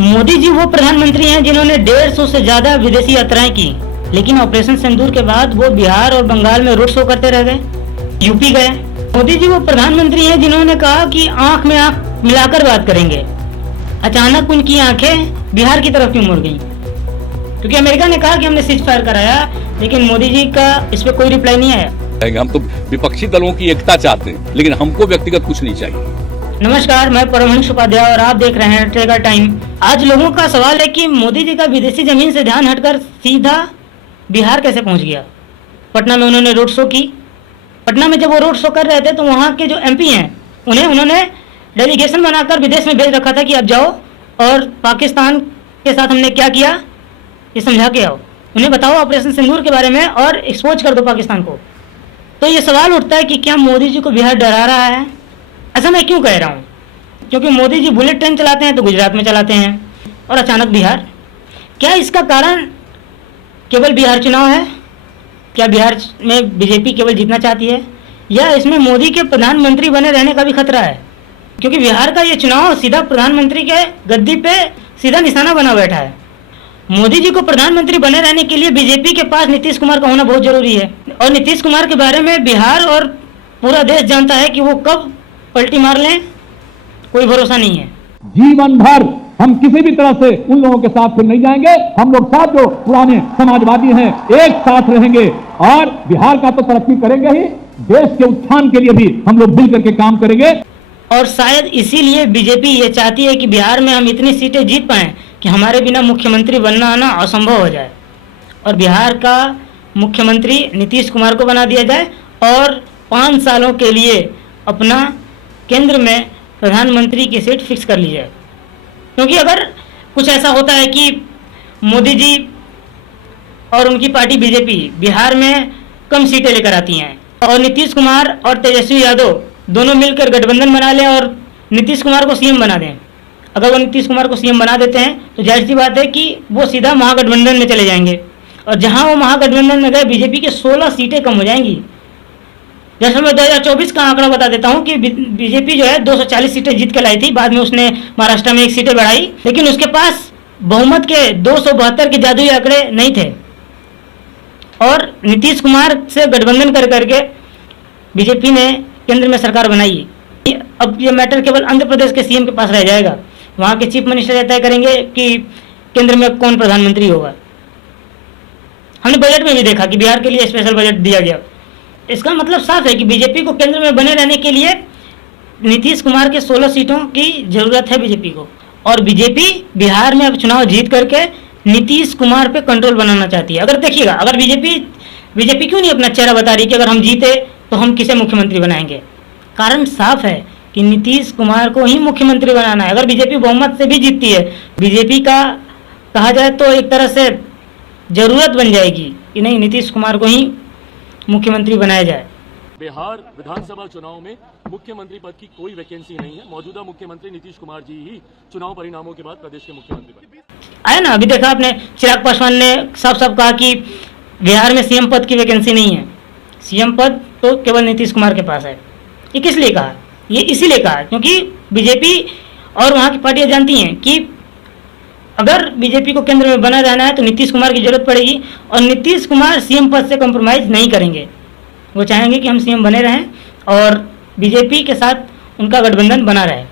मोदी जी वो प्रधानमंत्री हैं जिन्होंने 150 से ज्यादा विदेशी यात्राएं की, लेकिन ऑपरेशन सिंदूर के बाद वो बिहार और बंगाल में रोड शो करते रह गए, यूपी गए। मोदी जी वो प्रधानमंत्री हैं जिन्होंने कहा कि आंख में आंख मिलाकर बात करेंगे। अचानक उनकी आंखें बिहार की तरफ क्यों मुड़ गई? क्योंकि अमेरिका ने कहा कि हमने सीज फायर कराया, लेकिन मोदी जी का इस पे कोई रिप्लाई नहीं आया। हम तो विपक्षी दलों की एकता चाहते हैं, लेकिन हमको व्यक्तिगत कुछ नहीं चाहिए। नमस्कार, मैं परमहंस उपाध्याय और आप देख रहे हैं ट्रेगर टाइम। आज लोगों का सवाल है कि मोदी जी का विदेशी जमीन से ध्यान हटकर सीधा बिहार कैसे पहुंच गया। पटना में उन्होंने रोड शो की। पटना में जब वो रोड शो कर रहे थे तो वहाँ के जो एमपी हैं उन्होंने डेलीगेशन बनाकर विदेश में भेज रखा था कि अब जाओ और पाकिस्तान के साथ हमने क्या किया ये समझा के आओ, उन्हें बताओ ऑपरेशन सिंदूर के बारे में और एक्सपोज कर दो पाकिस्तान को। तो ये सवाल उठता है कि क्या मोदी जी को बिहार डरा रहा है? ऐसा मैं क्यों कह रहा हूँ? क्योंकि मोदी जी बुलेट ट्रेन चलाते हैं तो गुजरात में चलाते हैं और अचानक बिहार। क्या इसका कारण केवल बिहार चुनाव है? क्या बिहार में बीजेपी केवल जीतना चाहती है, या इसमें मोदी के प्रधानमंत्री बने रहने का भी खतरा है? क्योंकि बिहार का ये चुनाव सीधा प्रधानमंत्री के गद्दी पे सीधा निशाना बना बैठा है। मोदी जी को प्रधानमंत्री बने रहने के लिए बीजेपी के पास नीतीश कुमार का होना बहुत जरूरी है, और नीतीश कुमार के बारे में बिहार और पूरा देश जानता है कि वो कब पलटी मार लें, कोई भरोसा नहीं है। जीवन भर हम किसी भी तरह से उन लोगों के साथ फिर नहीं जाएंगे। हम लोग साथ जो पुराने समाजवादी हैं एक साथ रहेंगे और बिहार का तो तरक्की करेंगे ही, देश के उत्थान के लिए भी हम लोग मिल करके काम करेंगे। और शायद इसीलिए बीजेपी ये चाहती है कि बिहार में हम इतनी सीटें जीत पाएं कि हमारे बिना मुख्यमंत्री बनना आना असंभव हो जाए, और बिहार का मुख्यमंत्री नीतीश कुमार को बना दिया जाए और 5 सालों के लिए अपना केंद्र में प्रधानमंत्री की सीट फिक्स कर ली जाए। क्योंकि अगर कुछ ऐसा होता है कि मोदी जी और उनकी पार्टी बीजेपी बिहार में कम सीटें लेकर आती हैं और नीतीश कुमार और तेजस्वी यादव दोनों मिलकर गठबंधन बना लें और नीतीश कुमार को सीएम बना दें, अगर वो नीतीश कुमार को सीएम बना देते हैं तो जाहिर सी बात है कि वो सीधा महागठबंधन में चले जाएंगे, और जहां वो महागठबंधन में गए बीजेपी के 16 सीटें कम हो जाएंगी। जैसे मैं 2024 का आंकड़ा बता देता हूं कि बीजेपी जो है 240 सीटें जीत के लाई थी, बाद में उसने महाराष्ट्र में 1 सीटें बढ़ाई, लेकिन उसके पास बहुमत के 272 के जादुई आंकड़े नहीं थे, और नीतीश कुमार से गठबंधन कर करके बीजेपी ने केंद्र में सरकार बनाई। अब ये मैटर केवल आंध्र प्रदेश के सीएम के पास रह जाएगा, वहाँ के चीफ मिनिस्टर तय करेंगे कि केंद्र में कौन प्रधानमंत्री होगा। हमने बजट में भी देखा कि बिहार के लिए स्पेशल बजट दिया गया। इसका मतलब साफ है कि बीजेपी को केंद्र में बने रहने के लिए नीतीश कुमार के 16 सीटों की जरूरत है बीजेपी को, और बीजेपी बिहार में अब चुनाव जीत करके नीतीश कुमार पे कंट्रोल बनाना चाहती है। अगर देखिएगा, अगर बीजेपी क्यों नहीं अपना चेहरा बता रही कि अगर हम जीते तो हम किसे मुख्यमंत्री बनाएंगे? कारण साफ है कि नीतीश कुमार को ही मुख्यमंत्री बनाना है। अगर बीजेपी बहुमत से भी जीतती है, बीजेपी का कहा जाए तो एक तरह से जरूरत बन जाएगी कि नहीं, नीतीश कुमार को ही मुख्यमंत्री बनाया जाए। बिहार विधानसभा चुनाव में मुख्यमंत्री पद की कोई वैकेंसी नहीं है। मौजूदा मुख्यमंत्री नीतीश कुमार जी ही चुनाव परिणामों के बाद प्रदेश के मुख्यमंत्री बने। आया ना, अभी देखा आपने, चिराग पासवान ने साफ साफ कहा कि बिहार में सीएम पद की वैकेंसी नहीं है, सीएम पद तो केवल नीतीश कुमार के पास है। ये किस लिए कहा? ये इसीलिए कहा क्योंकि बीजेपी और वहाँ की पार्टियां जानती हैं कि अगर बीजेपी को केंद्र में बना रहना है तो नीतीश कुमार की जरूरत पड़ेगी, और नीतीश कुमार सीएम पद से कॉम्प्रोमाइज नहीं करेंगे। वो चाहेंगे कि हम सीएम बने रहें और बीजेपी के साथ उनका गठबंधन बना रहे।